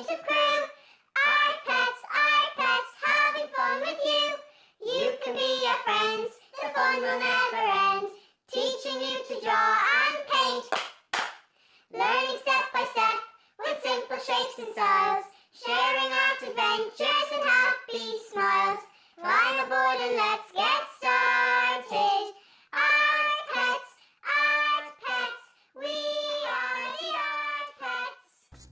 creative crew. iPets, having fun with you. You can be our friends, the fun will never end. Teaching you to draw and paint. Learning step by step with simple shapes and styles. Sharing art adventures and happy smiles. Climb aboard and let's get started. Art pets, we are the art pets.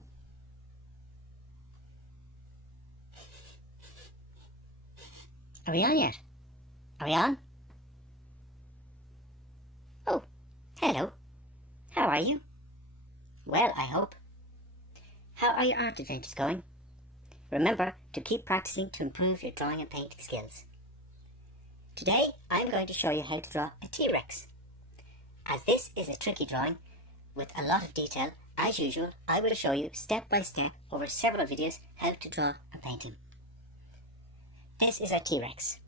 Are we on yet? Are we on? Oh, hello. How are you? Well, I hope. How are your art adventures going? Remember to keep practicing to improve your drawing and painting skills. Today, I'm going to show you how to draw a T-Rex. As this is a tricky drawing with a lot of detail, as usual, I will show you step by step over several videos how to draw a painting. This is a T-Rex.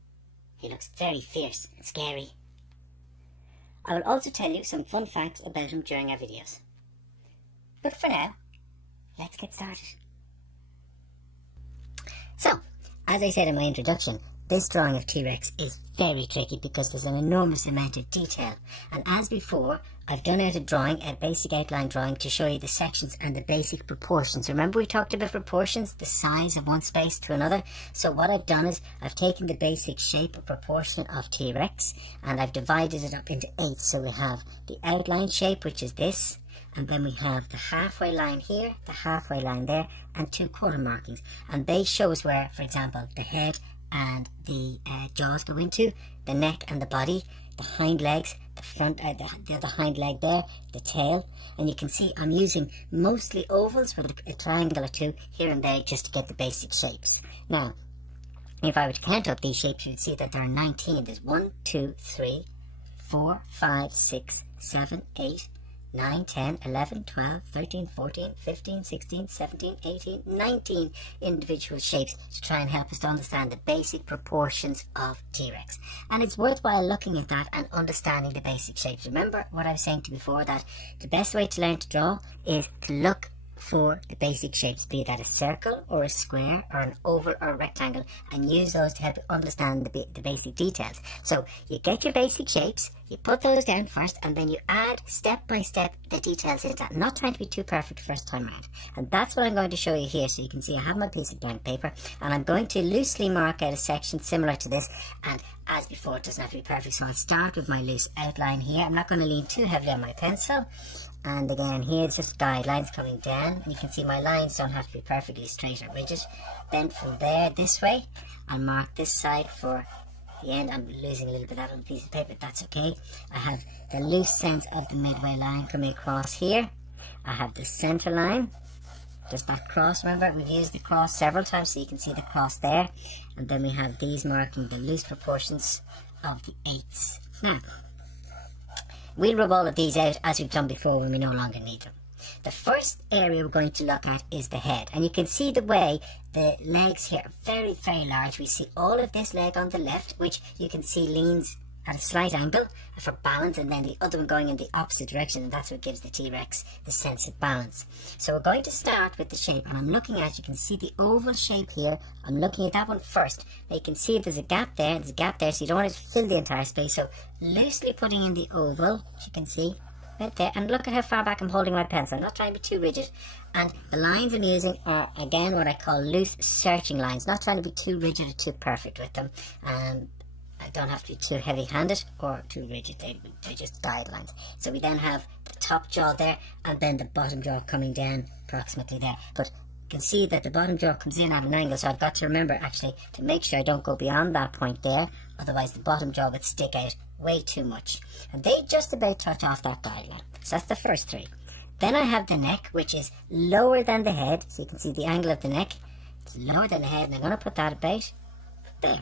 He looks very fierce and scary. I will also tell you some fun facts about him during our videos. But for now, let's get started. So, as I said in my introduction, this drawing of T-Rex is very tricky because there's an enormous amount of detail. And as before, I've done out a drawing, a basic outline drawing, to show you the sections and the basic proportions. Remember we talked about proportions, the size of one space to another? So what I've done is I've taken the basic shape or proportion of T-Rex and I've divided it up into 8. So we have the outline shape, which is this, and then we have the halfway line here, the halfway line there, and 2 quarter markings. And they show us where, for example, the head and the jaws go into, the neck and the body, the hind legs, the front, the other hind leg there, the tail. And you can see I'm using mostly ovals with a triangle or 2 here and there just to get the basic shapes. Now, if I were to count up these shapes, you'd see that there are 19. There's 1, 2, 3, 4, 5, 6, 7, 8, 9, 10, 11, 12, 13, 14, 15, 16, 17, 18, 19 individual shapes to try and help us to understand the basic proportions of T-Rex. And it's worthwhile looking at that and understanding the basic shapes. Remember what I was saying to you before, that the best way to learn to draw is to look for the basic shapes, be that a circle or a square or an oval or a rectangle, and use those to help you understand the basic details. So you get your basic shapes, you put those down first, and then you add step by step the details into that. Not trying to be too perfect first time around. And that's what I'm going to show you here. So you can see I have my piece of blank paper and I'm going to loosely mark out a section similar to this, and as before it doesn't have to be perfect, so I'll start with my loose outline here. I'm not going to lean too heavily on my pencil. And again, here's just guidelines coming down. You can see my lines don't have to be perfectly straight or rigid. Then from there, this way, I'll mark this side for the end. I'm losing a little bit out on the piece of paper, but that's okay. I have the loose sense of the midway line coming across here. I have the center line, just that cross. Remember, we've used the cross several times, so you can see the cross there. And then we have these marking the loose proportions of the 8s. Now, we'll rub all of these out as we've done before when we no longer need them. The first area we're going to look at is the head. And you can see the way the legs here are very, very large. We see all of this leg on the left, which you can see leans at a slight angle for balance, and then the other one going in the opposite direction, and that's what gives the T-Rex the sense of balance. So we're going to start with the shape, and I'm looking at, you can see the oval shape here. I'm looking at that one first. Now you can see there's a gap there, there's a gap there, so you don't want to fill the entire space. So loosely putting in the oval, as you can see, right there, and look at how far back I'm holding my pencil. I'm not trying to be too rigid, and the lines I'm using are again what I call loose searching lines, not trying to be too rigid or too perfect with them. I don't have to be too heavy-handed or too rigid, they're just guidelines. So we then have the top jaw there, and then the bottom jaw coming down approximately there. But you can see that the bottom jaw comes in at an angle, so I've got to remember actually to make sure I don't go beyond that point there, otherwise the bottom jaw would stick out way too much. And they just about touch off that guideline. So that's the first 3. Then I have the neck, which is lower than the head, so you can see the angle of the neck. It's lower than the head, and I'm going to put that about there.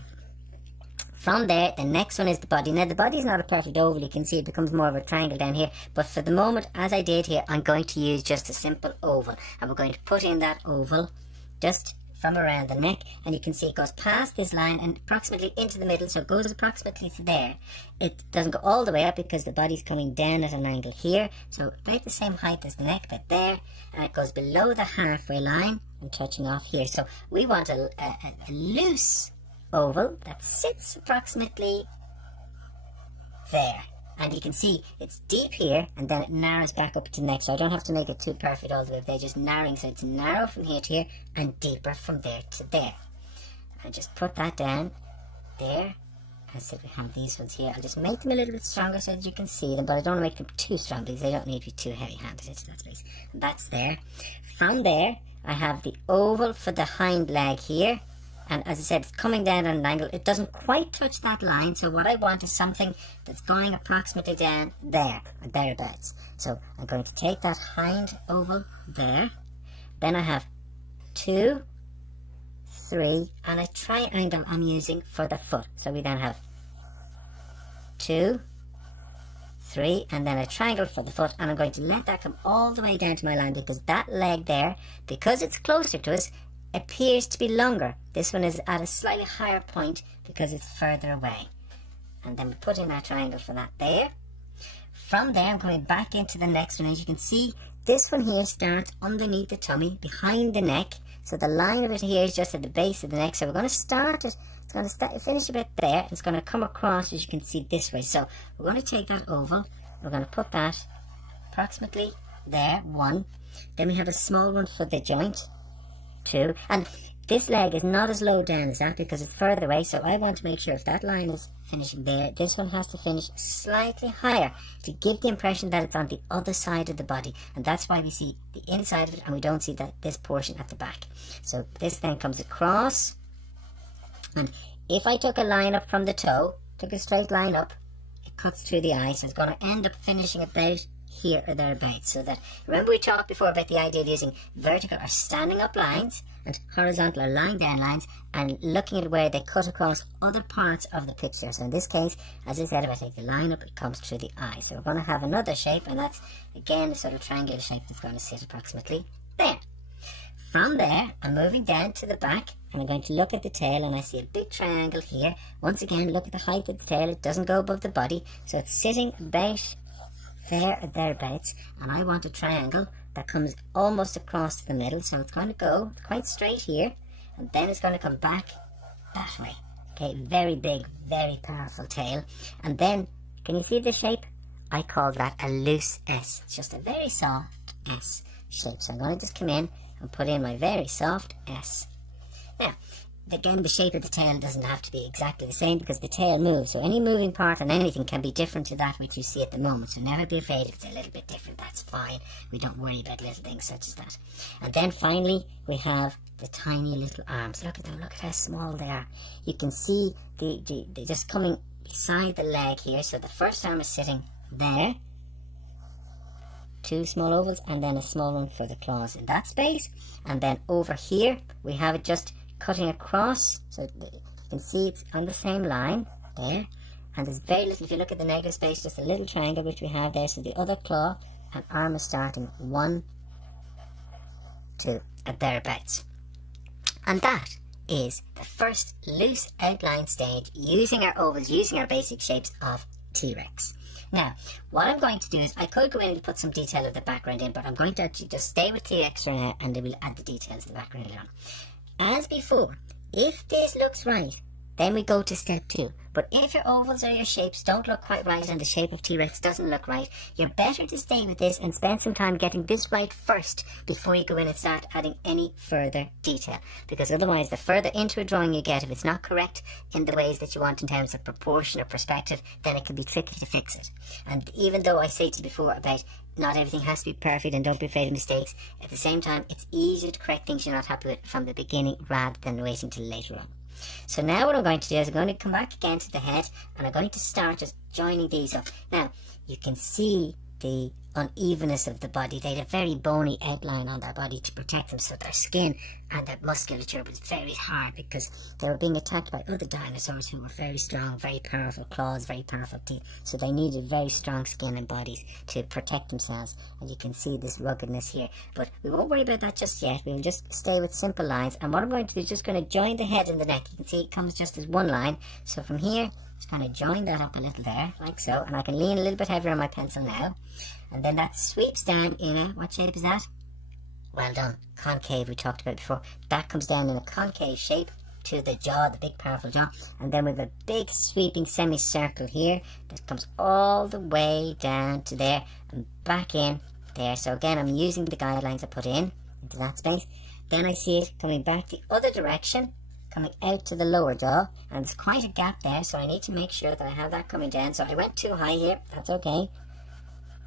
From there, the next one is the body. Now, the body is not a perfect oval. You can see it becomes more of a triangle down here. But for the moment, as I did here, I'm going to use just a simple oval. And we're going to put in that oval just from around the neck, and you can see it goes past this line and approximately into the middle, so it goes approximately to there. It doesn't go all the way up because the body's coming down at an angle here, so about the same height as the neck, but there, and it goes below the halfway line and touching off here. So we want a loose oval that sits approximately there. And you can see it's deep here, and then it narrows back up to the neck, so I don't have to make it too perfect all the way up there, just narrowing, so it's narrow from here to here and deeper from there to there. And just put that down there. As if we have these ones here, I'll just make them a little bit stronger so that you can see them, but I don't want to make them too strong because they don't need to be too heavy-handed into that space. And that's there. From there, I have the oval for the hind leg here. And as I said, it's coming down at an angle. It doesn't quite touch that line, so what I want is something that's going approximately down there, or thereabouts. So I'm going to take that hind oval there. Then I have 2, 3, and a triangle I'm using for the foot. So we then have 2, 3, and then a triangle for the foot, and I'm going to let that come all the way down to my line because that leg there, because it's closer to us, appears to be longer. This one is at a slightly higher point because it's further away. And then we put in our triangle for that there. From there, I'm going back into the next one. As you can see, this one here starts underneath the tummy, behind the neck. So the line of it here is just at the base of the neck. So we're going to start it. It's going to finish about there. It's going to come across, as you can see, this way. So we're going to take that oval. We're going to put that approximately there, 1. Then we have a small one for the joint, 2, and this leg is not as low down as that because it's further away, so I want to make sure if that line is finishing there, this one has to finish slightly higher to give the impression that it's on the other side of the body, and that's why we see the inside of it and we don't see this portion at the back. So this then comes across, and if I took a line up from the toe, took a straight line up, it cuts through the eye, so it's going to end up finishing about here or thereabouts. So that, remember we talked before about the idea of using vertical or standing up lines and horizontal or lying down lines and looking at where they cut across other parts of the picture. So in this case, as I said, if I take the line up, it comes through the eye. So we're going to have another shape, and that's again a sort of triangular shape that's going to sit approximately there. From there, I'm moving down to the back, and I'm going to look at the tail, and I see a big triangle here. Once again, look at the height of the tail. It doesn't go above the body, so it's sitting about there or thereabouts, and I want a triangle that comes almost across the middle, so it's going to go quite straight here, and then it's going to come back that way. Okay, very big, very powerful tail. And then, can you see the shape? I call that a loose S. It's just a very soft S shape. So I'm going to just come in and put in my very soft S. Now, again, the shape of the tail doesn't have to be exactly the same because the tail moves. So any moving part on anything can be different to that which you see at the moment. So never be afraid if it's a little bit different. That's fine. We don't worry about little things such as that. And then finally, we have the tiny little arms. Look at them. Look at how small they are. You can see they're just coming beside the leg here. So the first arm is sitting there. 2 small ovals and then a small one for the claws in that space. And then over here, we have it just cutting across, so you can see it's on the same line there, and there's very little, if you look at the negative space, just a little triangle which we have there, so the other claw and arm is starting 1, 2, and thereabouts. And that is the first loose outline stage using our ovals, using our basic shapes of T-Rex. Now, what I'm going to do is, I could go in and put some detail of the background in, but I'm going to actually just stay with T-Rex for now, and then we'll add the details in the background later on. As before, if this looks right, then we go to step 2. But if your ovals or your shapes don't look quite right and the shape of T-Rex doesn't look right, you're better to stay with this and spend some time getting this right first before you go in and start adding any further detail. Because otherwise, the further into a drawing you get, if it's not correct in the ways that you want in terms of proportion or perspective, then it can be tricky to fix it. And even though I said to you before about not everything has to be perfect and don't be afraid of mistakes, at the same time, it's easier to correct things you're not happy with from the beginning rather than waiting till later on. So now what I'm going to do is I'm going to come back again to the head, and I'm going to start just joining these up. Now, you can see the unevenness of the body. They had a very bony outline on their body to protect them, so their skin and their musculature was very hard because they were being attacked by other dinosaurs who were very strong, very powerful claws, very powerful teeth. So they needed very strong skin and bodies to protect themselves. And you can see this ruggedness here. But we won't worry about that just yet. We'll just stay with simple lines. And what I'm going to do is just going to join the head and the neck. You can see it comes just as one line. So from here, just kind of join that up a little there, like so. And I can lean a little bit heavier on my pencil now. And then that sweeps down in a, what shape is that? Well done, concave, we talked about before. That comes down in a concave shape to the jaw, the big powerful jaw. And then we have a big sweeping semicircle here that comes all the way down to there and back in there. So again, I'm using the guidelines I put in into that space. Then I see it coming back the other direction, coming out to the lower jaw, and there's quite a gap there, so I need to make sure that I have that coming down. So I went too high here, that's okay.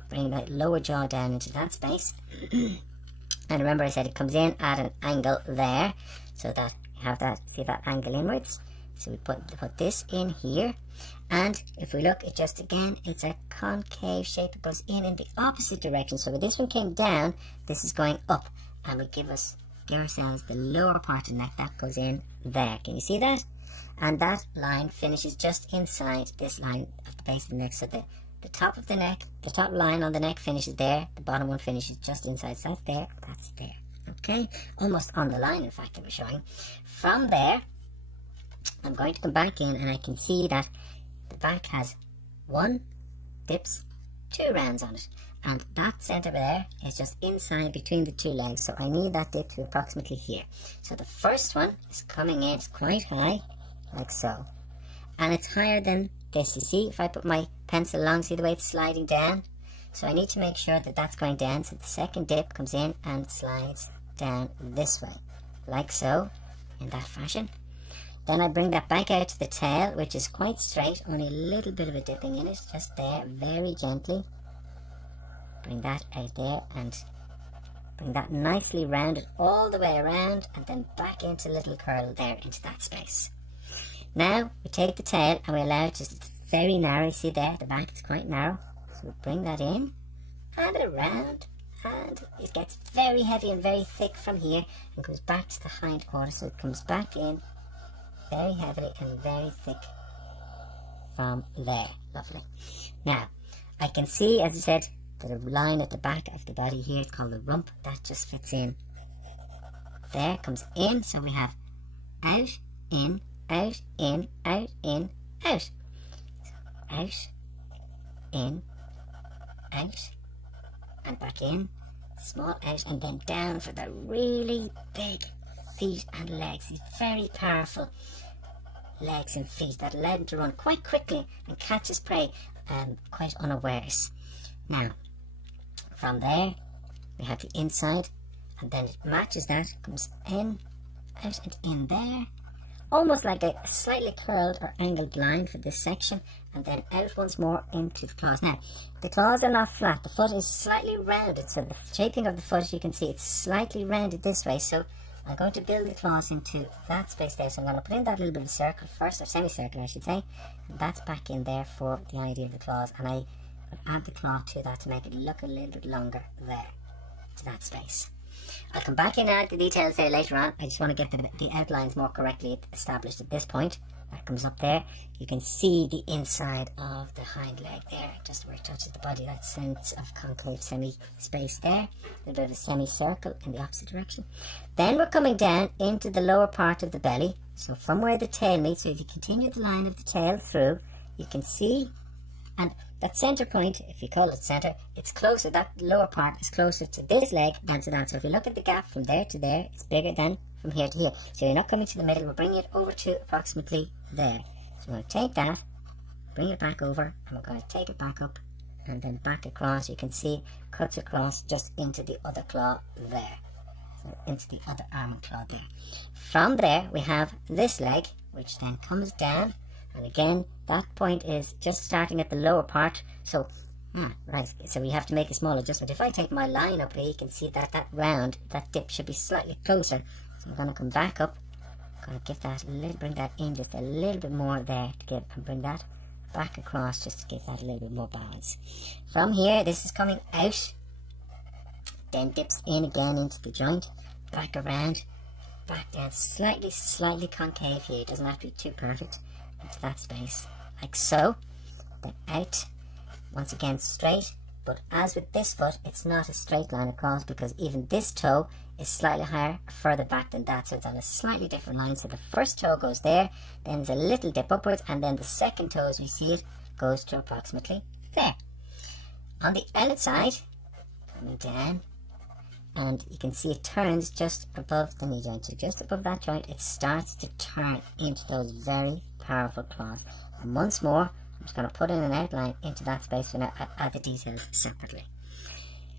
Bring that lower jaw down into that space. And remember I said it comes in at an angle there, so that you have that, see that angle inwards. So we put this in here, and if we look, it just again, it's a concave shape. It goes in the opposite direction. So when this one came down, this is going up, and we give ourselves the lower part of the neck that goes in there. Can you see that? And that line finishes just inside this line of the base of the neck. So the top of the neck, the top line on the neck finishes there. The bottom one finishes just inside. So that's there. That's there. Okay, almost on the line, in fact, that we're showing. From there, I'm going to come back in, and I can see that the back has 1 dips, 2 rounds on it, and that centre there is just inside between the 2 legs, so I need that dip to approximately here. So the first one is coming in, it's quite high, like so, and it's higher than this. You see, if I put my pencil along, see the way it's sliding down? So I need to make sure that that's going down, so the second dip comes in and slides down this way, like so, in that fashion. Then I bring that back out to the tail, which is quite straight, only a little bit of a dipping in it, just there, very gently. Bring that out there and bring that nicely rounded all the way around, and then back into a little curl there into that space. Now we take the tail and we allow it just very narrow. See there, the back is quite narrow. So we bring that in and around, and it gets very heavy and very thick from here and goes back to the hind quarter. So it comes back in very heavily and very thick from there. Lovely. Now, I can see, as I said, the line at the back of the body here, it's called the rump. That just fits in. There, comes in, so we have out, in, out, in, out, in, out. So out, in, out, and back in, small out, and then down for the really big feet and legs. These very powerful legs and feet that allow them to run quite quickly and catch his prey quite unawares. Now, from there, we have the inside, and then it matches that, comes in, out and in there, almost like a slightly curled or angled line for this section, and then out once more into the claws. Now, the claws are not flat, the foot is slightly rounded, so the shaping of the foot, as you can see, it's slightly rounded this way, so I'm going to build the claws into that space there. So I'm going to put in that little bit of circle first, or semicircle I should say, and that's back in there for the idea of the claws, and I would add the claw to that to make it look a little bit longer there, to that space. I'll come back in and add the details there later on. I just want to get the outlines more correctly established at this point. That comes up there. You can see the inside of the hind leg there, just where it touches the body, that sense of concave semi-space there. A little bit of a semicircle in the opposite direction. Then we're coming down into the lower part of the belly. So from where the tail meets, so if you continue the line of the tail through, you can see, and that center point, if you call it center, it's closer, that lower part is closer to this leg than to that. So if you look at the gap from there to there, it's bigger than from here to here. So you're not coming to the middle, we're bringing it over to approximately there. So we're going to take that, bring it back over, and we're going to take it back up, and then back across. You can see, cuts across just into the other claw there. So into the other arm and claw there. From there, we have this leg, which then comes down, and again, that point is just starting at the lower part. So, right, so we have to make a small adjustment. If I take my line up here, you can see that that round, that dip should be slightly closer. So I'm going to come back up, going to give that a little, bring that in just a little bit more there to give, and bring that back across just to give that a little bit more balance. From here, this is coming out, then dips in again into the joint, back around, back down, slightly concave here. It doesn't have to be too perfect, into that space, like so. Then out, once again straight, but as with this foot, it's not a straight line across because even this toe is slightly higher, further back than that, so it's on a slightly different line. So the first toe goes there, then there's a little dip upwards, and then the second toe, as we see it, goes to approximately there. On the outside, coming down, and you can see it turns just above the knee joint. So just above that joint, it starts to turn into those very powerful claws. And once more, I'm just going to put in an outline into that space, and I'll add the details separately.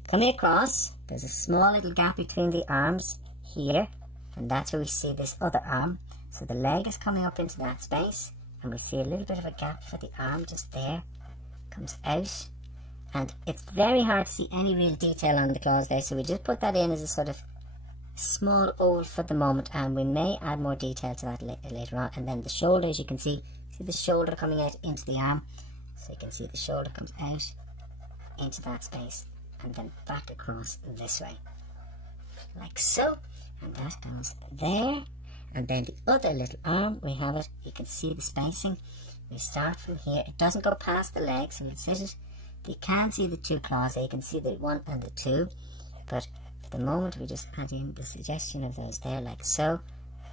Coming across, there's a small little gap between the arms here, and that's where we see this other arm. So the leg is coming up into that space, and we see a little bit of a gap for the arm just there. Comes out, and it's very hard to see any real detail on the claws there, so we just put that in as a sort of small oval for the moment, and we may add more detail to that later on. And then the shoulder, as you can see the shoulder coming out into the arm, so you can see the shoulder comes out into that space and then back across this way, like so, and that goes there. And then the other little arm, we have it, you can see the spacing. We start from here, it doesn't go past the leg, so we'll sit it. You can see the two claws there, you can see the one and the two, but for the moment we just add in the suggestion of those there, like so.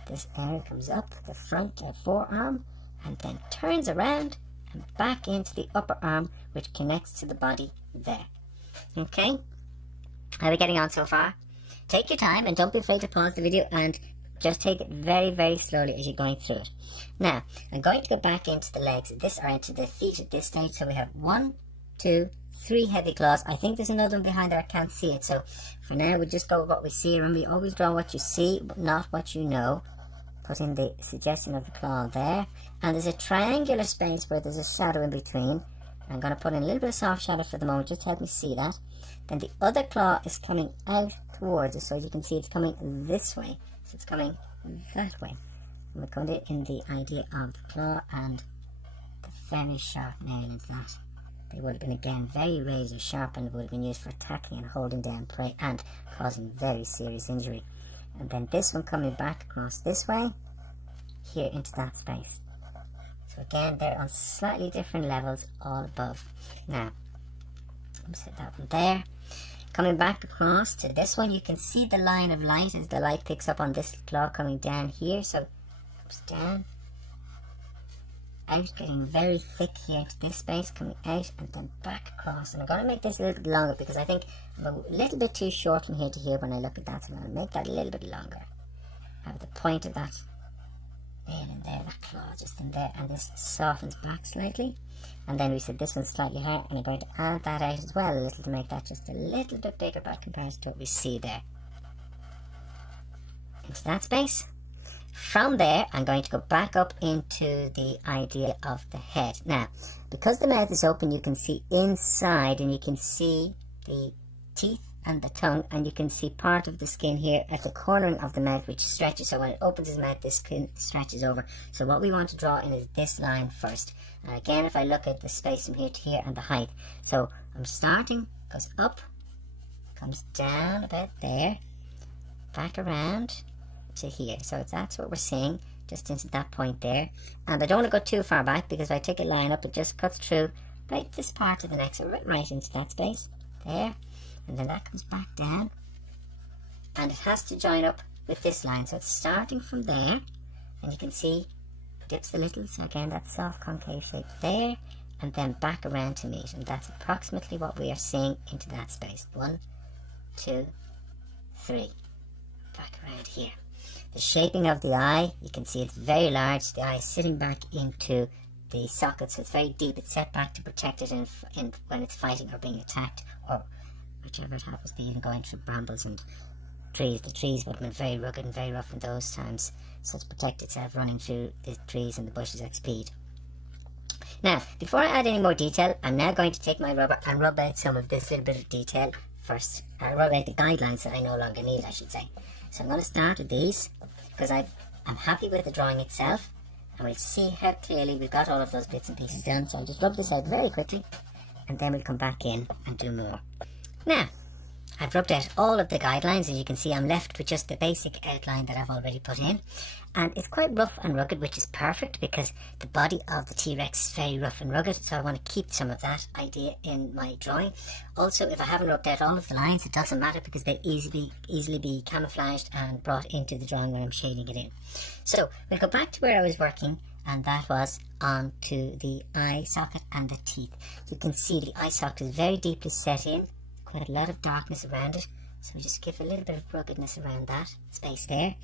This area comes up the front forearm, and then turns around and back into the upper arm, which connects to the body there. Okay, how are we getting on so far? Take your time and don't be afraid to pause the video and just take it very slowly as you're going through it. Now, I'm going to go back into the legs, or into the feet at this stage. So we have 1, 2, 3 heavy claws. I think there's another one behind there, I can't see it. So for now, we'll just go with what we see. Remember, you always draw what you see, but not what you know. Put in the suggestion of the claw there, and there's a triangular space where there's a shadow in between. I'm going to put in a little bit of soft shadow for the moment, just to help me see that. Then the other claw is coming out towards us, so as you can see it's coming this way, so it's coming that way. And we're going to in the idea of the claw and the very sharp nail into that. They would have been again very razor sharp, and would have been used for attacking and holding down prey and causing very serious injury. And then this one coming back across this way, here into that space. So again, they're on slightly different levels all above. Now, let's set that one there. Coming back across to this one, you can see the line of light as the light picks up on this claw coming down here. So, comes down, out, getting very thick here into this space, coming out, and then back across. And I'm going to make this a little bit longer because I think I'm a little bit too short from here to here when I look at that, so I'm going to make that a little bit longer. Have the point of that nail in there, that claw just in there, and this softens back slightly. And then we said this one's slightly higher, and I'm going to add that out as well a little to make that just a little bit bigger by comparison to what we see there. Into that space. From there, I'm going to go back up into the idea of the head. Now, because the mouth is open, you can see inside, and you can see the teeth and the tongue, and you can see part of the skin here at the cornering of the mouth, which stretches. So when it opens his mouth, this skin stretches over. So what we want to draw in is this line first. And again, if I look at the space from here to here and the height, so I'm starting, goes up, comes down about there, back around to here. So that's what we're seeing, just into that point there. And I don't want to go too far back, because if I take a line up, it just cuts through right this part of the neck, so right into that space there. And then that comes back down, and it has to join up with this line. So it's starting from there, and you can see dips a little, so again that soft concave shape there, and then back around to meet, and that's approximately what we are seeing into that space. 1, 2, 3, back around here. The shaping of the eye, you can see it's very large. The eye is sitting back into the socket, so it's very deep. It's set back to protect it in when it's fighting or being attacked, or whichever it happens to be, even going through brambles and trees. The trees would have been very rugged and very rough in those times, so to protect itself running through the trees and the bushes at speed. Now, before I add any more detail, I'm now going to take my rubber and rub out some of this little bit of detail first. Rub out the guidelines that I no longer need, I should say. So I'm going to start with these, because I'm happy with the drawing itself, and we'll see how clearly we've got all of those bits and pieces done. So I'll just rub this out very quickly, and then we'll come back in and do more. Now, I've rubbed out all of the guidelines. As you can see, I'm left with just the basic outline that I've already put in. And it's quite rough and rugged, which is perfect because the body of the T-Rex is very rough and rugged. So I want to keep some of that idea in my drawing. Also, if I haven't rubbed out all of the lines, it doesn't matter because they'll easily be camouflaged and brought into the drawing when I'm shading it in. So we'll go back to where I was working, and that was onto the eye socket and the teeth. You can see the eye socket is very deeply set in. Quite a lot of darkness around it, so we just give a little bit of ruggedness around that space there.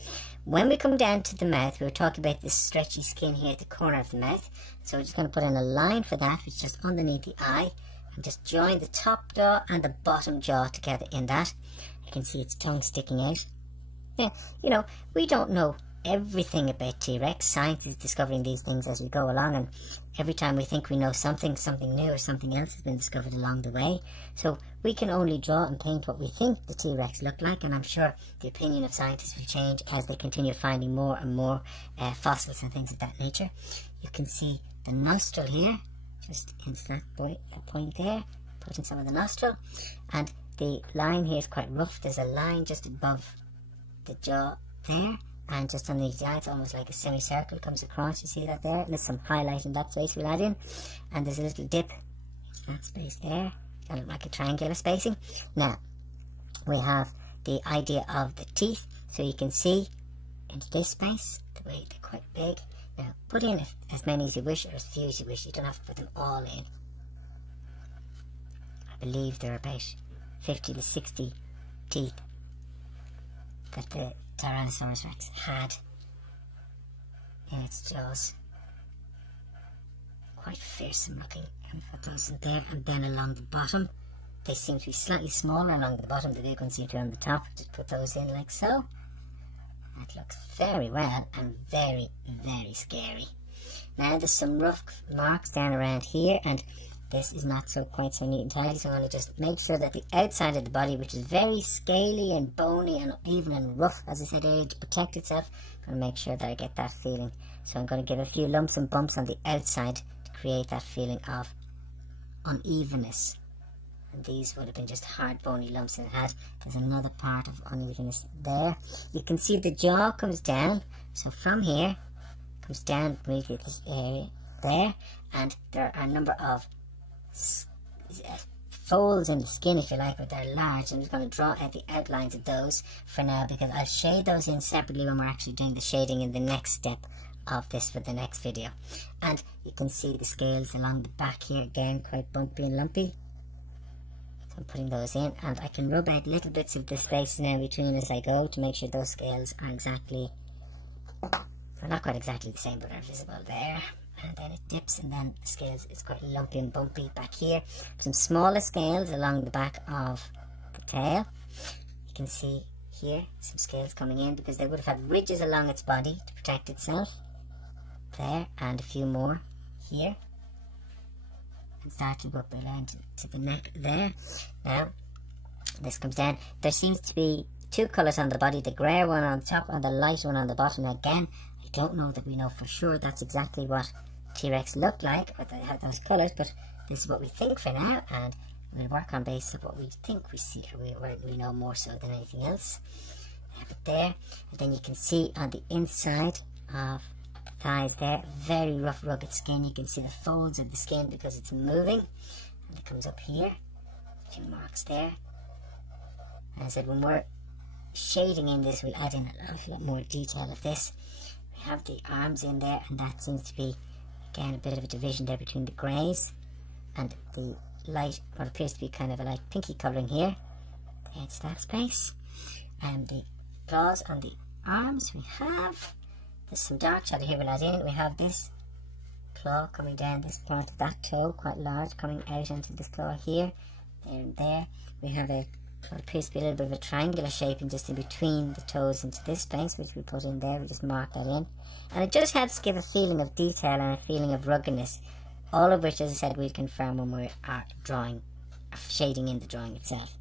When we come down to the mouth, we were talking about this stretchy skin here at the corner of the mouth, so we're just going to put in a line for that, which is just underneath the eye, and just join the top jaw and the bottom jaw together in that. You can see its tongue sticking out. Now, you know, we don't know everything about T-Rex. Science is discovering these things as we go along, and every time we think we know something new or something else has been discovered along the way. So we can only draw and paint what we think the T-Rex look like, and I'm sure the opinion of scientists will change as they continue finding more and more fossils and things of that nature. You can see the nostril here, just into that point there, putting some of the nostril, and the line here is quite rough. There's a line just above the jaw there, and just underneath the eye, it's almost like a semicircle comes across. You see that there? And there's some highlight in that space we'll add in, and there's a little dip in that space there, kind of like a triangular spacing. Now we have the idea of the teeth, so you can see into this space the way they're quite big. Now put in as many as you wish, or as few as you wish. You don't have to put them all in. I believe there are about 50 to 60 teeth that the Tyrannosaurus Rex had in its jaws. Quite fearsome looking. And put those in there, and then along the bottom, they seem to be slightly smaller along the bottom. The big ones seem to be on the top. Just put those in like so. That looks very well and very, very scary. Now there's some rough marks down around here, and this is not quite so neat and tidy, so I'm going to just make sure that the outside of the body, which is very scaly and bony and even and rough, as I said earlier, to protect itself, I'm going to make sure that I get that feeling. So I'm going to give a few lumps and bumps on the outside to create that feeling of unevenness. And these would have been just hard bony lumps it had. There's another part of unevenness there. You can see the jaw comes down, so from here comes down immediately this area there, and there are a number of folds in the skin, if you like, but they're large. I'm just going to draw out the outlines of those for now, because I'll shade those in separately when we're actually doing the shading in the next step of this for the next video. And you can see the scales along the back here, again quite bumpy and lumpy. So I'm putting those in, and I can rub out little bits of the space now between as I go to make sure those scales are exactly, they're not quite exactly the same, but are visible there. And then it dips, and then the scales is quite lumpy and bumpy back here. Some smaller scales along the back of the tail. You can see here some scales coming in because they would have had ridges along its body to protect itself. There, and a few more here. And start to go up around to the neck there. Now, this comes down. There seems to be two colours on the body, the grey one on top and the light one on the bottom. Now again, I don't know that we know for sure that's exactly what T-Rex looked like, or they had those colours, but this is what we think for now, and we'll work on basis of what we think we see, or we know more so than anything else. Have it there, and then you can see on the inside of the thighs there, very rough rugged skin. You can see the folds of the skin because it's moving, and it comes up here, a few marks there. And I said when we're shading in this, we'll add in an awful lot more detail of this. We have the arms in there, and that seems to be again a bit of a division there between the greys and the light, what appears to be kind of a light pinky colouring here. There's that space. And the claws on the arms we have, there's some dark shadow here we'll add in. We have this claw coming down this part of that toe, quite large, coming out into this claw here, there and there. We have a what appears to be a little bit of a triangular shape and just in between the toes into this space, which we put in there. We just mark that in, and it just helps give a feeling of detail and a feeling of ruggedness, all of which, as I said, we'll confirm when we are drawing, shading in the drawing itself.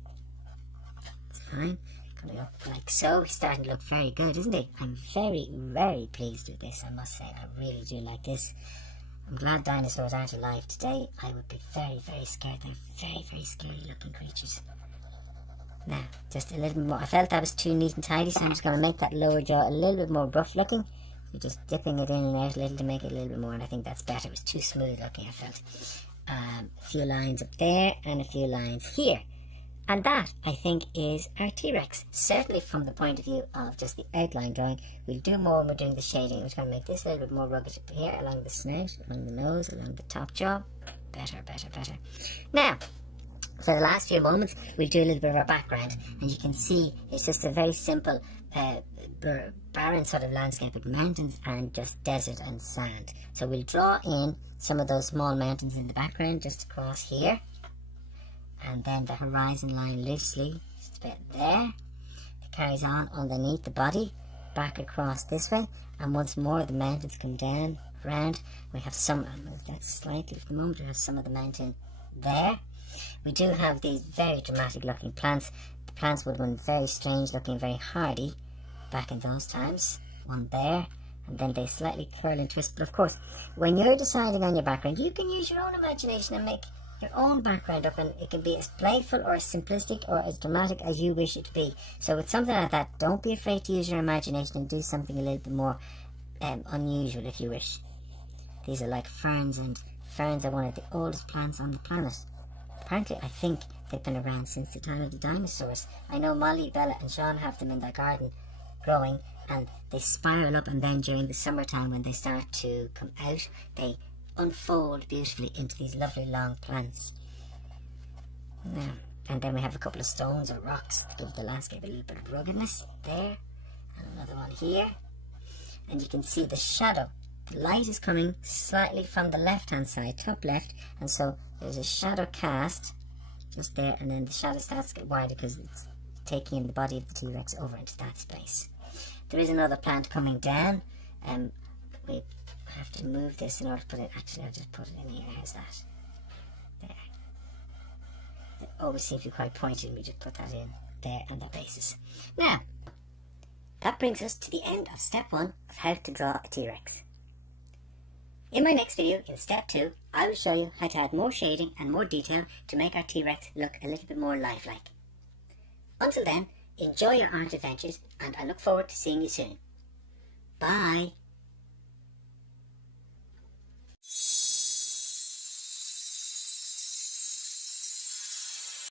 It's fine. coming up like so. He's starting to look very good, isn't he? I'm very, very pleased with this, I must say. I really do like this. I'm glad dinosaurs aren't alive today. I would be very, very scared. They're very, very scary looking creatures. Now, just a little bit more. I felt that was too neat and tidy, so I'm just going to make that lower jaw a little bit more rough looking. You're just dipping it in and out a little to make it a little bit more, and I think that's better. It was too smooth looking, I felt. A few lines up there and a few lines here. And that, I think, is our T-Rex. Certainly from the point of view of just the outline drawing. We'll do more when we're doing the shading. We're just going to make this a little bit more rugged up here, along the snout, along the nose, along the top jaw. Better, better, better. Now, for the last few moments, we'll do a little bit of our background. And you can see it's just a very simple, barren sort of landscape with mountains and just desert and sand. So we'll draw in some of those small mountains in the background just across here. And then the horizon line loosely, just about there. It carries on underneath the body, back across this way. And once more the mountains come down, round. We have some, I'll move that slightly for the moment, we have some of the mountain there. We do have these very dramatic looking plants. The plants would have been very strange looking, very hardy back in those times. One there, and then they slightly curl and twist. But of course, when you're deciding on your background, you can use your own imagination and make your own background up, and it can be as playful or as simplistic or as dramatic as you wish it to be. So with something like that, don't be afraid to use your imagination and do something a little bit more unusual if you wish. These are like ferns, and ferns are one of the oldest plants on the planet. Apparently, I think they've been around since the time of the dinosaurs. I know Molly, Bella and Sean have them in their garden growing, and they spiral up, and then during the summertime when they start to come out, they unfold beautifully into these lovely long plants. Now, and then we have a couple of stones or rocks to give the landscape a little bit of ruggedness there, and another one here. And you can see the shadow. The light is coming slightly from the left hand side, top left, and so there's a shadow cast just there, and then the shadow starts to get wider because it's taking in the body of the T-Rex over into that space. There is another plant coming down, and we have to move this in order to put it. Actually, I'll just put it in here. How's that? There. It always seems to be quite pointy, and we just put that in there on that basis. Now, that brings us to the end of step 1 of how to draw a T-Rex. In my next video, in step 2, I will show you how to add more shading and more detail to make our T-Rex look a little bit more lifelike. Until then, enjoy your art adventures, and I look forward to seeing you soon. Bye!